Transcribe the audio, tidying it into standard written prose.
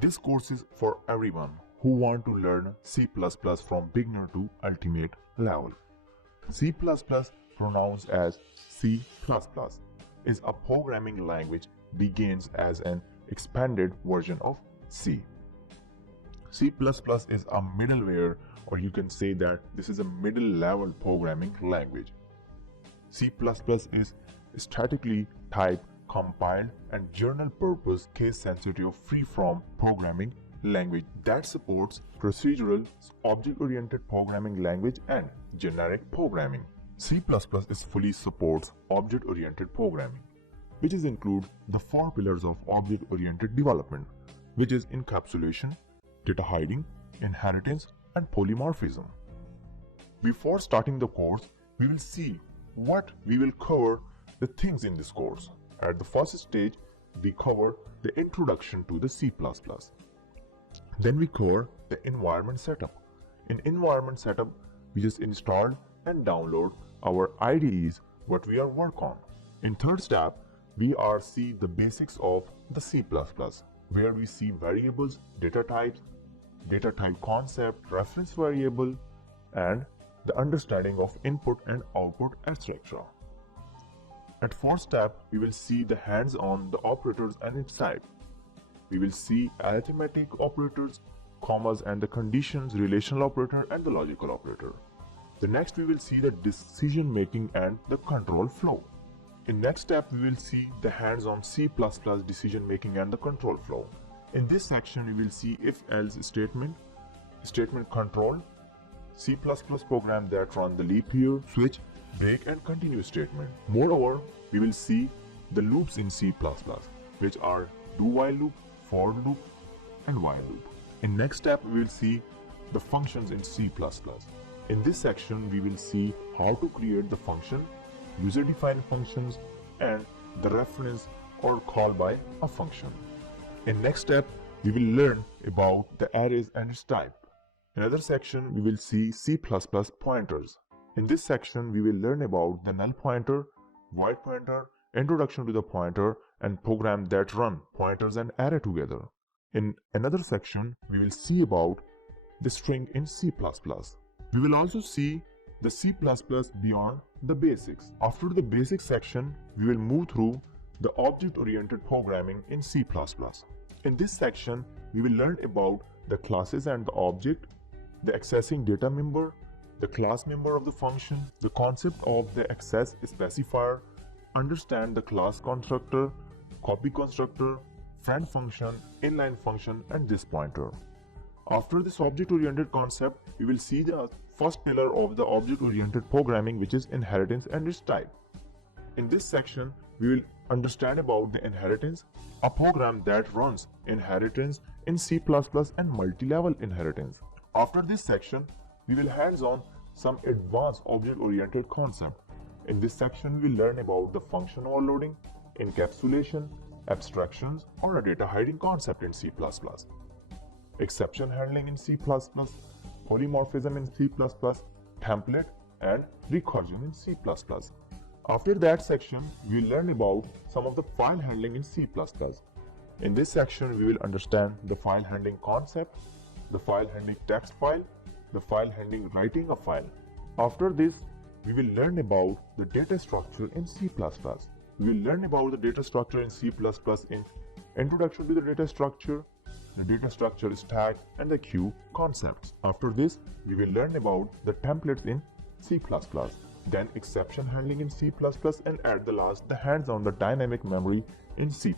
This course is for everyone who want to learn C++ from beginner to ultimate level. C++, pronounced as C++, is a programming language begins as an expanded version of C. C++ is a middleware, or you can say that this is a middle-level programming language. C++ is statically typed, compiled, and general-purpose case-sensitive free-form programming language that supports procedural, object-oriented programming language and generic programming. C++ is fully supports object-oriented programming, which include the four pillars of object-oriented development, which is encapsulation, data hiding, inheritance, and polymorphism. Before starting the course, we will see what we will cover the things in this course. At the first stage, we cover the introduction to the C++. Then we cover the environment setup. In environment setup, we just install and download our IDEs what we are work on. In third step, we are see the basics of the C++, where we see variables, data types, data type concept, reference variable, and the understanding of input and output, etc. At fourth step, we will see the hands-on the operators and its type. We will see arithmetic operators, commas and the conditions, relational operator and the logical operator. The next we will see the decision making and the control flow. In next step, we will see the hands-on C++ decision making and the control flow. In this section, we will see if-else statement, statement control, C++ program that run the leap year, switch, break and continue statement. Moreover, we will see the loops in C++, which are do-while loop, for loop, and while loop. In next step, we will see the functions in C++. In this section, we will see how to create the function, user-defined functions, and the reference or call by a function. In next step, we will learn about the arrays and its type. In another section, we will see C++ pointers. In this section, we will learn about the null pointer, void pointer, introduction to the pointer, and program that run pointers and array together. In another section, we will see about the string in C++. We will also see the C++ beyond the basics. After the basic section, we will move through the object-oriented programming in C++. In this section, we will learn about the classes and the object, the accessing data member, the class member of the function, the concept of the access specifier, understand the class constructor, copy constructor, friend function, inline function, and this pointer. After this object-oriented concept, we will see the first pillar of the object-oriented programming, which is inheritance and its type. In this section, we will understand about the inheritance, a program that runs inheritance in C++ and multi-level inheritance. After this section, we will hands-on some advanced object-oriented concept. In this section, we will learn about the function overloading, encapsulation, abstractions, or a data hiding concept in C++, exception handling in C++, polymorphism in C++, template, and recursion in C++. After that section, we will learn about some of the file handling in C++. In this section, we will understand the file handling concept, the file handling text file, the file handling writing a file. After this, we will learn about the data structure in C++. We will learn about the data structure in C++ in Introduction to the Data Structure, the data structure stack, and the queue concepts. After this, we will learn about the templates in C++, then exception handling in C++, and at the last, the hands-on the dynamic memory in C++.